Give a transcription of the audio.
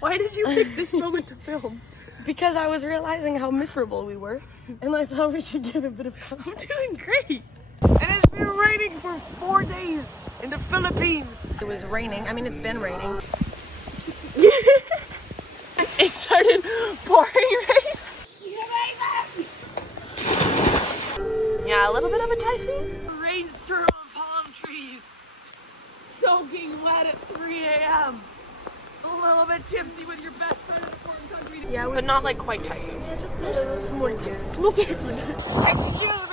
Why did you pick this moment to film? Because I was realizing how miserable we were, and I thought we should give a bit of I'm doing great. It has been raining for 4 days in the Philippines. It was raining. I mean, it's been raining. It started pouring rain. Yeah, a little bit of a typhoon. Rainstorm on palm trees. Soaking wet at 3 a.m. A little bit tipsy with your best friend in a foreign country. Yeah, but not like quite typhoon. Yeah, just there's small typhoon. Excuse